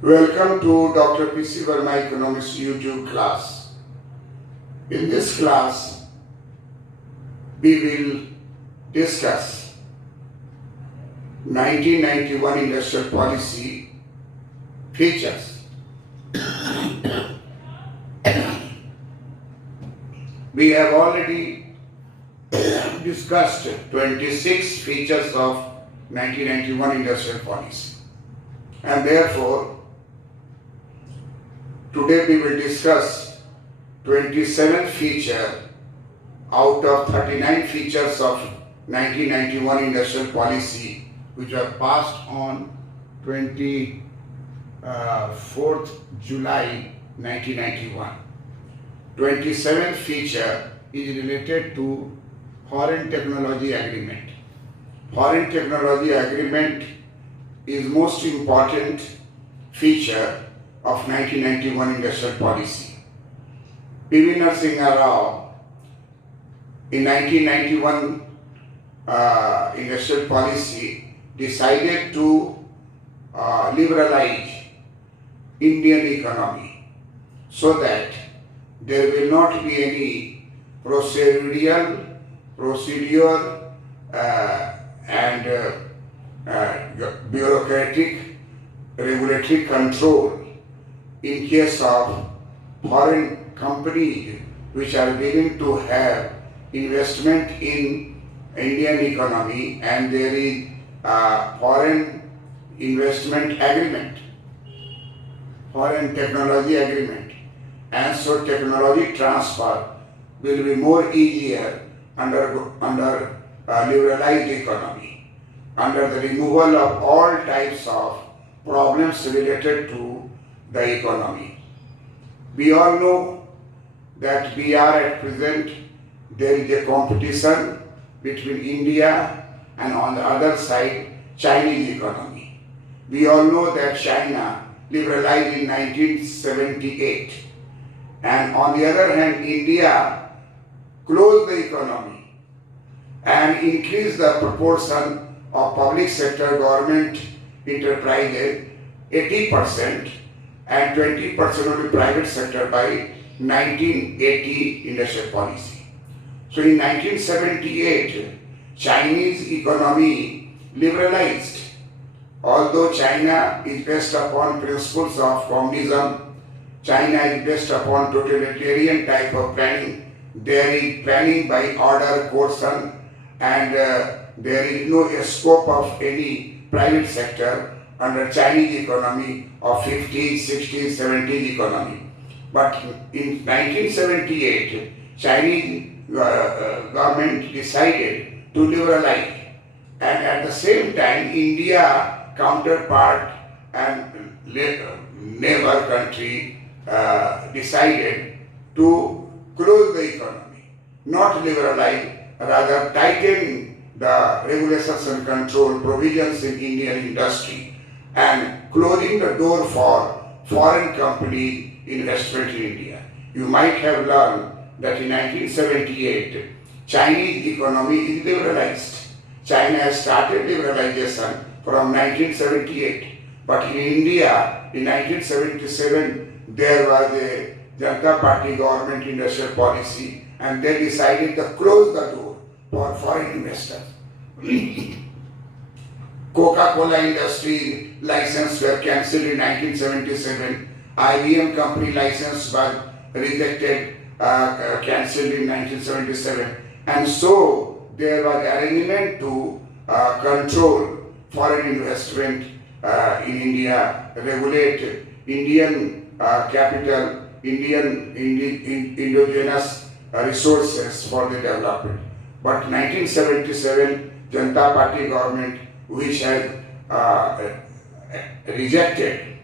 Welcome to Dr. P.C. Verma Economics YouTube class. In this class, we will discuss 1991 industrial policy features. We have already discussed 26 features of 1991 industrial policy, and therefore today we will discuss 27 features out of 39 features of 1991 industrial policy which were passed on 24th July 1991. 27 feature is related to Foreign Technology Agreement. Foreign Technology Agreement is most important feature of 1991 industrial policy. P.V. Narasimha Rao in 1991 industrial policy decided to liberalize Indian economy so that there will not be any procedure and bureaucratic regulatory control in case of foreign companies which are willing to have investment in Indian economy, and there is a foreign investment agreement, foreign technology agreement, and so technology transfer will be more easier under liberalized economy, under the removal of all types of problems related to the economy. We all know that we are at present, there is a competition between India and on the other side Chinese economy. We all know that China liberalized in 1978, and on the other hand India closed the economy and increased the proportion of public sector government enterprises 80% and 20% of the private sector by 1980 industrial policy. So in 1978, Chinese economy liberalized. Although China is based upon principles of communism, China is based upon totalitarian type of planning. There is planning by order, coercion, and there is no scope of any private sector under Chinese economy of 50s, 60s, 70s economy. But in 1978, Chinese government decided to liberalize, and at the same time India counterpart and neighbor country decided to close the economy, not liberalize, rather tighten the regulations and control provisions in Indian industry and closing the door for foreign company investment in India. You might have learned that in 1978, Chinese economy is liberalized. China has started liberalization from 1978, but in India, in 1977, there was a Janata Party government industrial policy, and they decided to close the door for foreign investors. Coca-Cola industry license were cancelled in 1977. IBM company license was rejected, cancelled in 1977. And so there was arrangement to control foreign investment in India, regulate Indian capital, Indian indigenous resources for the development. But 1977, Janata Party government, which has rejected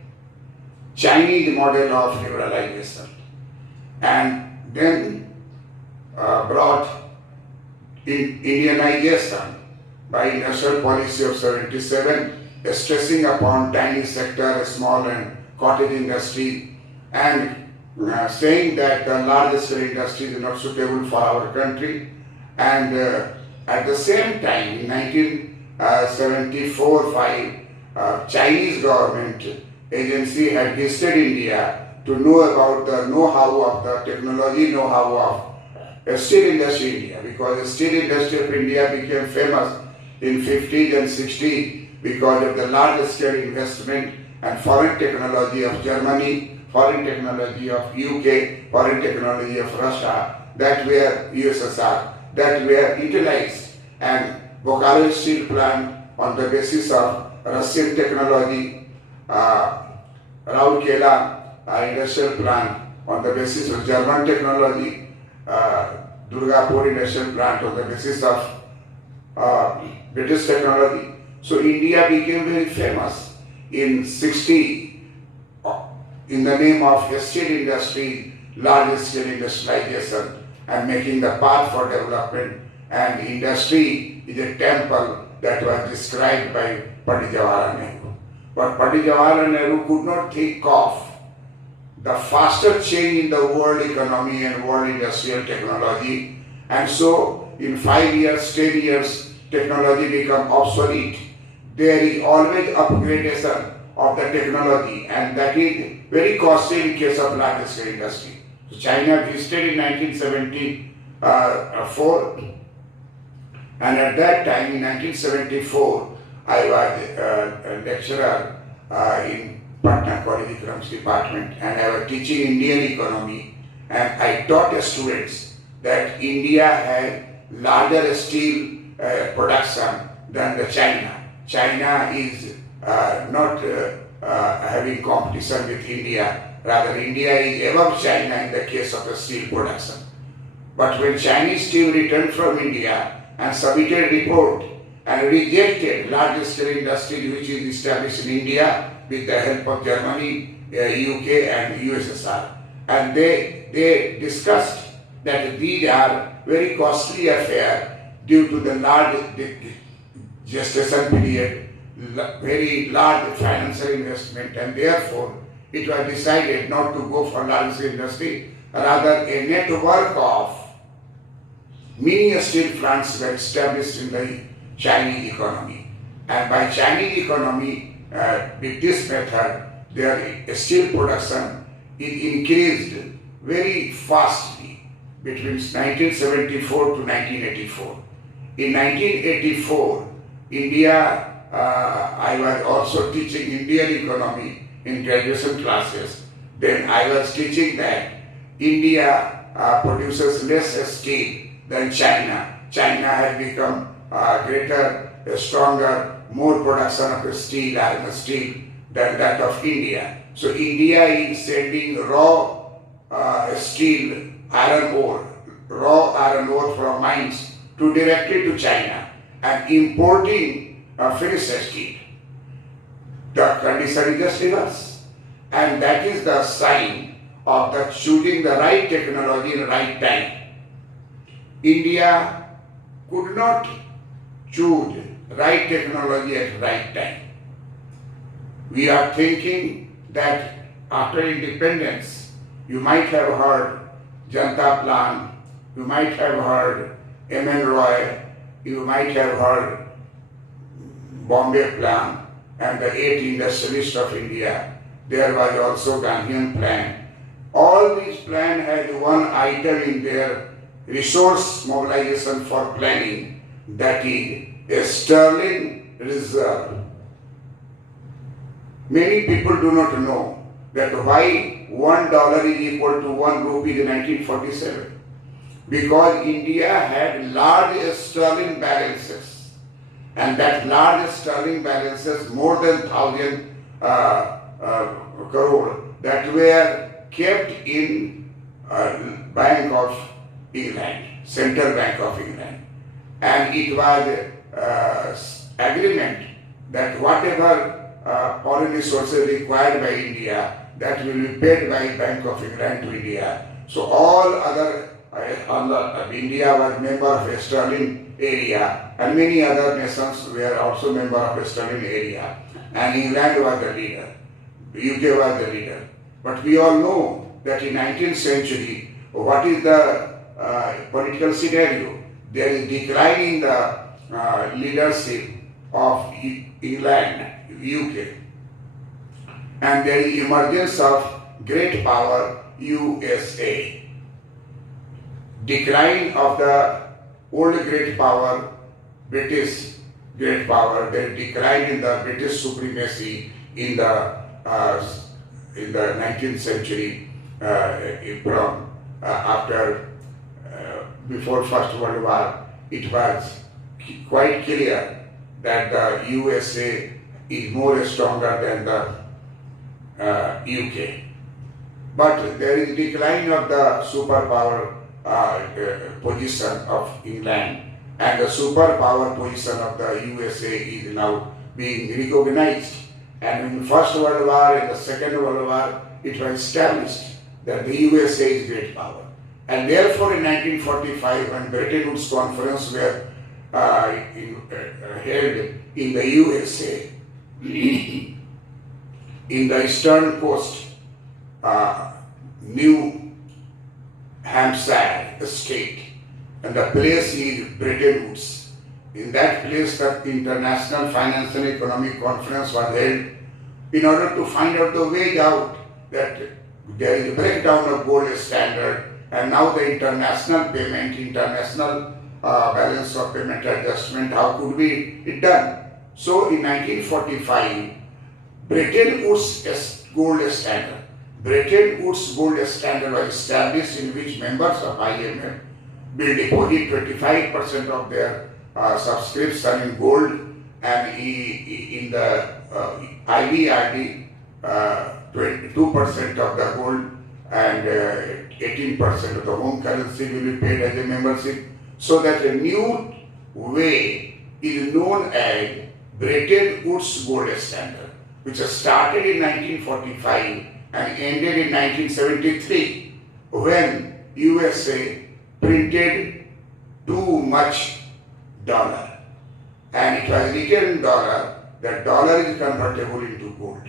Chinese model of liberalization, and then brought in Indianization by industrial policy of 77, stressing upon tiny sector, small and cottage industry, and saying that the large scale industry is not suitable for our country. And at the same time, in 1974-5, Chinese government agency had visited India to know about the know-how of the technology, know-how of the steel industry in India, because the steel industry of India became famous in 50s and 60s because of the large-scale investment and foreign technology of Germany, foreign technology of UK, foreign technology of Russia, that were USSR, that were utilized, and Bokaro steel plant on the basis of Russian technology, Rourkela industrial plant on the basis of German technology, Durgapur industrial plant on the basis of British technology. So India became very famous in 60 in the name of steel industry, large scale industrialization, and making the path for development. And industry is a temple that was described by Pandit Jawaharlal Nehru. But Pandit Jawaharlal Nehru could not think of the faster change in the world economy and world industrial technology. And so in 5 years, 10 years, technology become obsolete. There is always upgradation of the technology, and that is very costly in case of large scale industry. So China visited in 1974, and at that time in 1974 I was a lecturer in Patna College Economics Department, and I was teaching Indian economy, and I taught students that India had larger steel production than the China. China is not having competition with India, rather India is above China in the case of the steel production. But when Chinese steel returned from India and submitted a report and rejected large scale industry which is established in India with the help of Germany, UK and USSR, and they discussed that these are very costly affair due to the large gestation period, very large financial investment, and therefore it was decided not to go for large scale industry, rather a network of many steel plants were established in the Chinese economy. And by Chinese economy, with this method, their steel production increased very fastly between 1974 to 1984. In 1984, India, I was also teaching Indian economy in graduation classes. Then I was teaching that India produces less steel than China. China has become greater, stronger, more production of steel, iron steel than that of India. So India is sending raw steel, iron ore, raw iron ore from mines directly to China and importing finished steel. The condition is just reverse. And that is the sign of the choosing the right technology in the right time. India could not choose right technology at right time. We are thinking that after independence, you might have heard Janta Plan, you might have heard M.N. Roy, you might have heard Bombay Plan and the 8 industrialists of India. There was also Gandhian Plan. All these plans had one item in their resource mobilization for planning, that is a sterling reserve. Many people do not know that why $1 is equal to 1 rupee in 1947. Because India had large sterling balances, and that large sterling balances, more than 1,000 crore, that were kept in Bank of England, Central Bank of England. And it was agreement that whatever foreign resources required by India, that will be paid by Bank of England to India. So all other, India was member of a sterling area, and many other nations were also member of a sterling area. And England was the leader, UK was the leader. But we all know that in 19th century, what is the political scenario? There is decline in the leadership of England, UK. and there is emergence of great power USA. Decline of the old great power, British great power, then decline in the British supremacy in the 19th century from after before First World War. It was quite clear that the USA is more stronger than the UK. But there is decline of the superpower position of England, and the superpower position of the USA is now being recognized. And in the First World War and the Second World War, it was established that the USA is great power. And therefore in 1945, when Bretton Woods Conference were held in the USA, in the eastern coast, New Hampshire state, and the place is Bretton Woods. In that place, the International Financial and Economic Conference was held in order to find out the way out that there is a breakdown of gold standard, and now the international payment, international balance of payment adjustment, how could be it done? So in 1945, Bretton Woods gold standard. Bretton Woods gold standard was established, in which members of IMF will deposit 25% of their subscription in gold, and in the IBRD 22% of the gold and 18% of the home currency will be paid as a membership. So that a new way is known as Bretton Woods gold standard, which started in 1945 and ended in 1973, when USA printed too much dollar, and it was written in dollar that dollar is convertible into gold.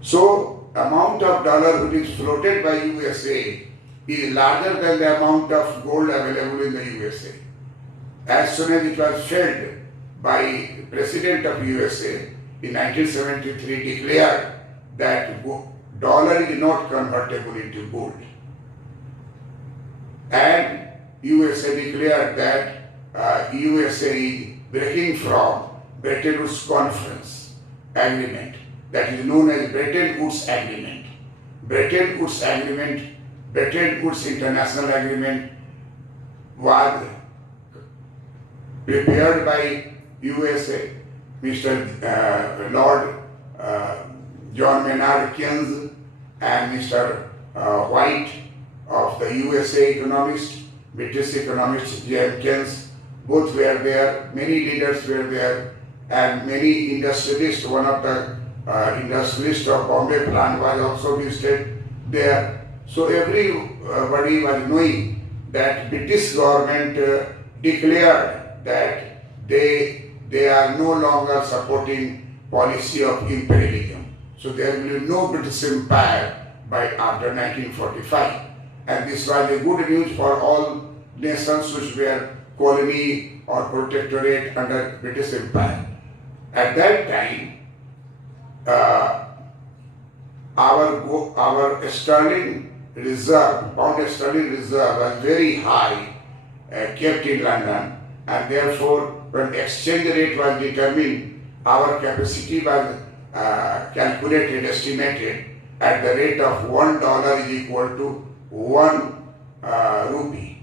So amount of dollar which is floated by USA is larger than the amount of gold available in the USA. As soon as it was felt by President of USA in 1973, declared that dollar is not convertible into gold, and USA declared that USA is breaking from Bretton Woods Conference agreement, that is known as Bretton Woods Agreement. Bretton Woods Agreement, Bretton Woods International Agreement was prepared by USA, Mr. Lord John Maynard Keynes and Mr. White of the USA economist, British economist James Keynes, both were there, many leaders were there, and many industrialists. One of the industrialists of Bombay plant was also visited there. So everybody was knowing that British government declared that they are no longer supporting policy of imperialism. So there will be no British Empire by after 1945. And this was a good news for all nations which were colony or protectorate under British Empire. At that time, our sterling reserve, pound sterling reserve was very high, kept in London, and therefore when exchange rate was determined, our capacity was calculated, estimated at the rate of $1 is equal to 1 rupee.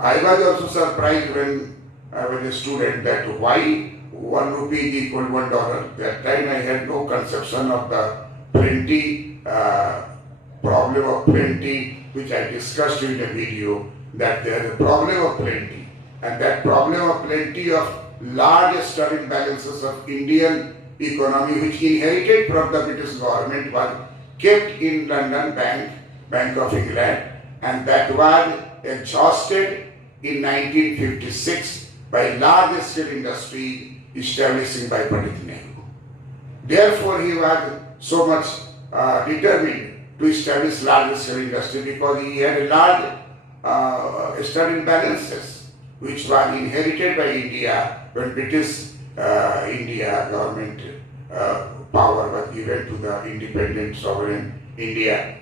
I was also surprised when I was a student that why 1 rupee is equal to $1. That time I had no conception of the plenty, problem of plenty, which I discussed in the video, that there is a problem of plenty, and that problem of plenty of large sterling balances of Indian economy, which inherited from the British government, was kept in London Bank of England, and that was exhausted in 1956 by large scale industry establishing by Pandit Nehru. Therefore, he was so much determined to establish large scale industry, because he had a large sterling balances which was inherited by India when British India government power was given to the independent sovereign India.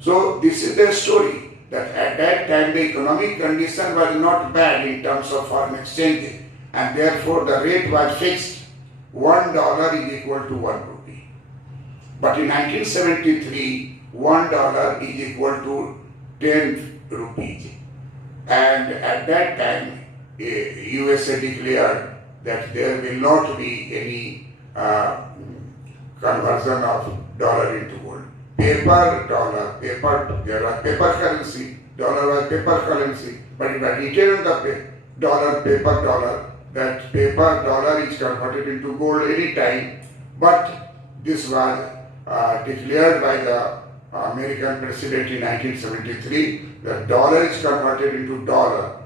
So this is the story, that at that time the economic condition was not bad in terms of foreign exchange, and therefore the rate was fixed. $1 is equal to 1 rupee. But in 1973, $1 is equal to 10 rupees. And at that time, USA declared that there will not be any conversion of dollar into gold. Paper dollar, there was paper currency, dollar was paper currency, but it was written on the paper dollar, that paper dollar is converted into gold any time, but this was declared by the American president in 1973, that dollar is converted into dollar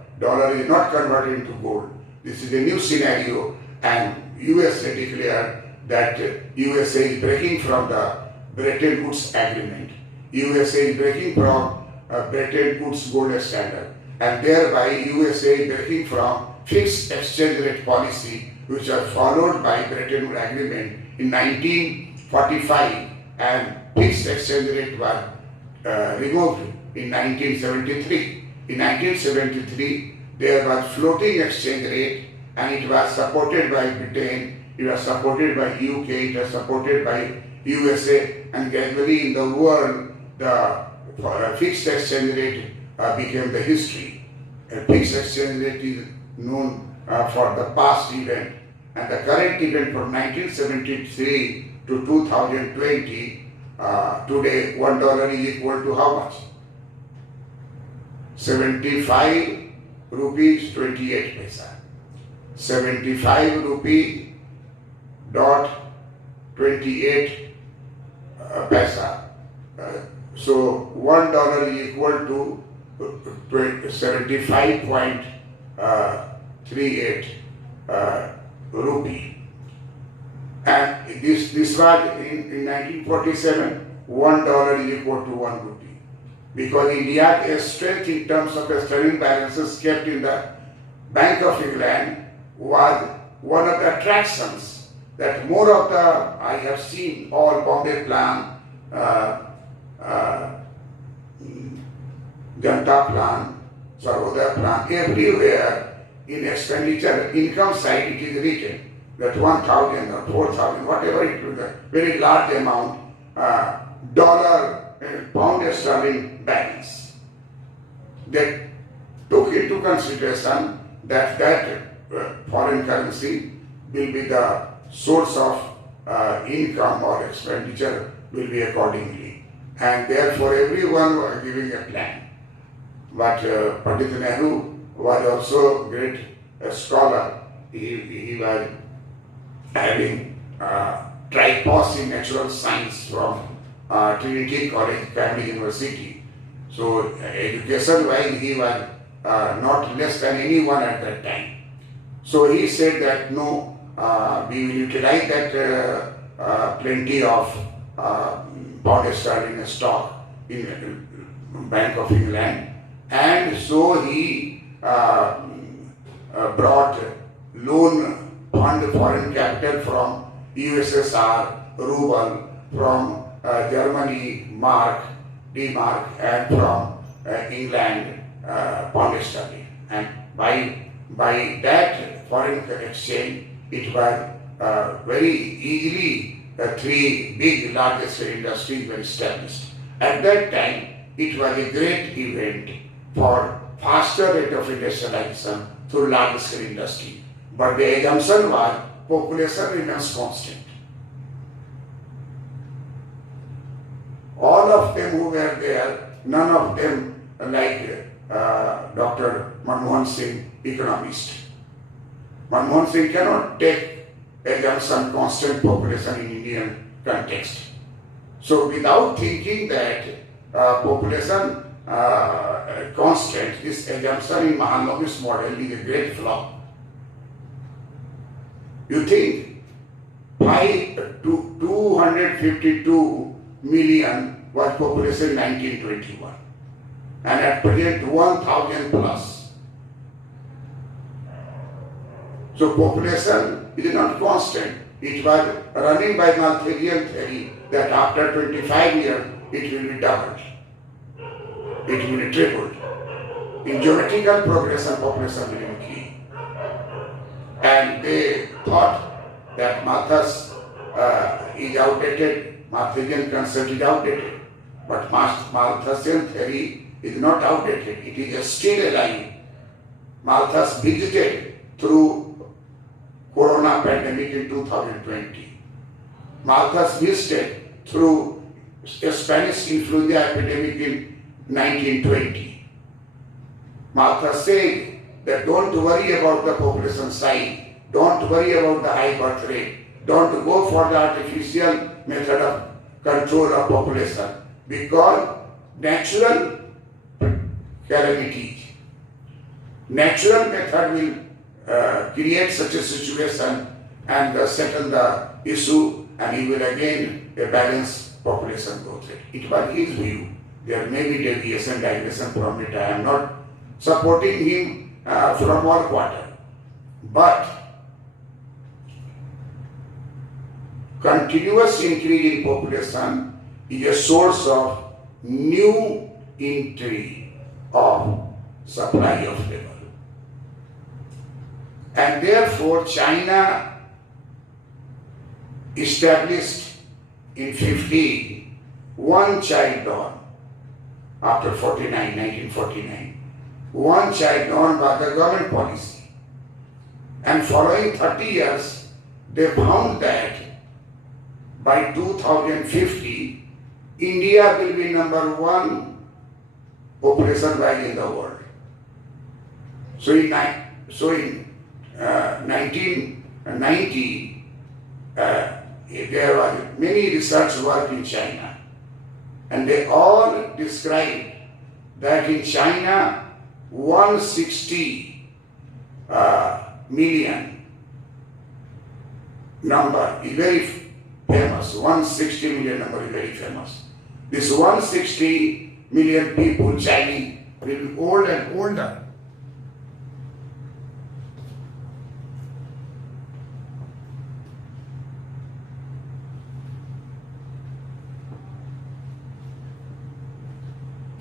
is not converted into gold. This is a new scenario, and USA declared that USA is breaking from the Bretton Woods Agreement. USA is breaking from Bretton Woods gold standard, and thereby USA is breaking from fixed exchange rate policy, which was followed by Bretton Woods Agreement in 1945, and fixed exchange rate was removed in 1973. In 1973, there was floating exchange rate, and it was supported by Britain, it was supported by UK, it was supported by USA, and gradually in the world, the fixed exchange rate became the history. A fixed exchange rate is known for the past event, and the current event from 1973 to 2020, today $1 is equal to how much? 75 rupees 28 paisa. 75 rupees dot 28 paisa. So $1 is equal to 75.38 rupee. And this was in 1947, $1 is equal to 1 rupee. Because India's strength in terms of the sterling balances kept in the Bank of England was one of the attractions, that more of the, I have seen all Bombay plan, Janta plan, Sarvodaya plan, everywhere in expenditure income side it is written that 1,000 or 4,000, whatever it is, a very large amount, dollar and pound sterling balance. They took into consideration that foreign currency will be the source of income or expenditure will be accordingly. And therefore everyone was giving a plan. But Pandit Nehru was also a great scholar. He was having tripos in natural science from Trinity College, Cambridge University. So education-wise he was not less than anyone at that time. So he said that no, we will utilize that plenty of pound sterling stock in Bank of England, and so he brought loan fund foreign capital from USSR, ruble, from Germany, mark, D-mark, and from England, pound sterling. And by that foreign exchange, it was very easily three big largest industries were established. At that time, it was a great event for faster rate of industrialization through large scale industry. But the assumption was population remains constant. All of them who were there, none of them like Dr. Manmohan Singh, economist. Manmohan Singh cannot take assumption constant population in Indian context. So without thinking that population constant, this assumption in Mahalanobis model is a great flop. You think 252 million was population in 1921, and at present 1,000 plus. So population is not constant. it was running by Malthusian theory that after 25 years it will be doubled, it will be tripled. In geometrical progression, population will increase. And they thought that Malthus is outdated, Malthusian concept is outdated. But Malthusian theory is not outdated, it is still alive. Malthus visited through corona pandemic in 2020. Malthus visited through a Spanish influenza epidemic in 1920. Malthus said that don't worry about the population size, don't worry about the high birth rate, don't go for the artificial method of control of population, because natural calamities, natural method will create such a situation and settle the issue, and he will again balance population growth rate. It was his view. There may be deviation, digression from it. I am not supporting him from all quarter. But continuous increase in population is a source of new entry of supply of labor. And therefore China established in 50 one child norm after 1949. One child norm was the government policy. And following 30 years, they found that by 2050, India will be number one population-wise in the world. So in 1990, there was many research work in China, and they all described that in China 160 million number is very famous. 160 million number is very famous. This 160 million people, Chinese, will be old and older.